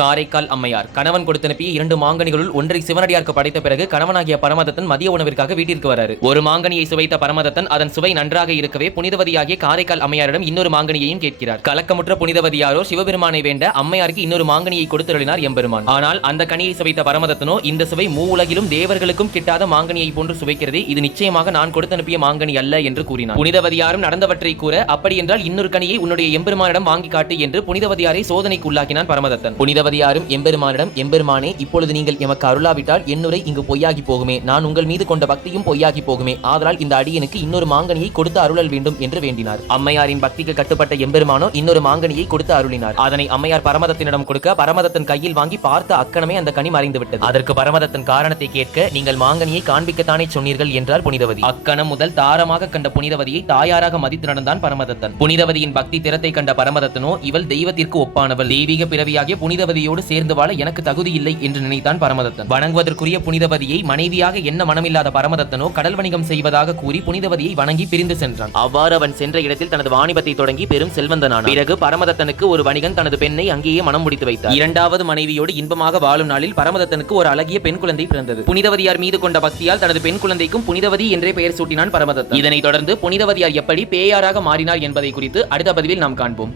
காரைக்கால் அம்மையார் கணவன் கொடுத்தனுப்பிய 2 மாங்கனிகளுள் ஒன்றை சிவனடியாருக்கு படைத்த பிறகு கணவனாகிய பரமதத்தன் மதிய உணவிற்காக வீட்டிற்கு வராரு. ஒரு மாங்கனியை சுவைத்த பரமதத்தன் அதன் சுவை நன்றாக இருக்கவே புனிதவதியாகிய காரைக்கால் அம்மையாரிடம் இன்னொரு மாங்கனியையும் கேட்கிறார். கலக்கமுற்ற புனிதவதியாரோ சிவபெருமானை வேண்ட அம்மையாருக்கு இன்னொரு மாங்கனியை கொடுத்தருளினார் எம்பெருமான். ஆனால் அந்த கனியை சுவைத்த பரமதத்தனோ இந்த சுவை மூவுலகிலும் தேவர்களுக்கும் கிட்டாத மாங்கனியை போன்று சுவைக்கிறதே, இது நிச்சயமாக நான் கொடுத்தனுப்பிய மாங்கனி அல்ல என்று கூறினார். புனிதவதியாரும் நடந்தவற்றை கூற, அப்படி என்றால் இன்னொரு கனியை உன்னுடைய எம்பெருமானிடம் வாங்கி காட்டு என்று புனிதவதியாரை சோதனைக்கு உள்ளாக்கினான் பரமதத்தன். புனிதவதியாரும் எம்பெருமானிடம், எம்பெருமானே, இப்பொழுது நீங்கள் எமக்கு அருளாவிட்டால் என்னுரை இங்கு பொய்யாகி போகுமே, நான் உங்கள் மீது கொண்ட பக்தியும் பொய்யாகி போகுமே, ஆதலால் இந்த அடியனுக்கு இன்னொரு மாங்கனியை கொடுத்து அருளல் வேண்டும் என்று வேண்டினார். அம்மையாரின் பக்திக்கு கட்டுப்பட்ட எம்பெருமானோ இன்னொரு மாங்கனியை கொடுத்து அருளினார். அதனை அம்மையார் பரமதத்தினிடம் கொடுக்க பரமதத்தன் கையில் வாங்கி பார்த்த அக்கணமே அந்த கனி மறைந்து விட்டது. அதற்கு பரமதத்தன் காரணத்தை கேட்க, நீங்கள் மாங்கனியை காண்பிக்கத்தானே சொன்னீர்கள் என்றார் புனிதவதி. அக்கணம் முதல் தாரமாக கண்ட புனிதவதியை தாயாராக மதித்து நடந்தான் பரமதத்தன். புனிதவதியின் பக்தி திறத்தை கண்ட பரமதத்தனோ, இவள் தெய்வத்திற்கு ஒப்பானவள், தெய்வீக பிறவியாகிய புனிதவதியோடு சேர்ந்து வாழ எனக்கு தகுதி இல்லை என்று நினைத்தான் பரமதத்தன். வணங்குவதற்குரிய புனிதவதியை மனைவியாக என்ன மனமில்லாத பரமதத்தனோ கடல் வணிகம் செய்வதாக கூறி புனிதவதியை வணங்கி பிரிந்து சென்றான். அவ்வாறு அவன் சென்ற இடத்தில் தனது வாணிபத்தை தொடங்கி பெரும் செல்வந்தனானான். பிறகு பரமதத்தனுக்கு ஒரு வணிகன் தனது பெண்ணை அங்கேயே மனம் முடித்து வைத்தார். இரண்டாவது மனைவியோடு இன்பமாக வாழும் நாளில் பரமதத்தனுக்கு ஒரு அழகிய பெண் குழந்தை பிறந்தது. புனிதவதியார் மீது கொண்ட பக்தியால் தனது பெண் குழந்தைக்கும் புனிதவதி என்றே பெயர் சூட்டினான் பரமதத்தன். இதனைத் தொடர்ந்து புனிதவதியார் எப்படி பேயாராக மாறினார் என்பதை குறித்து அடுத்த பதிவில் நாம் காண்போம்.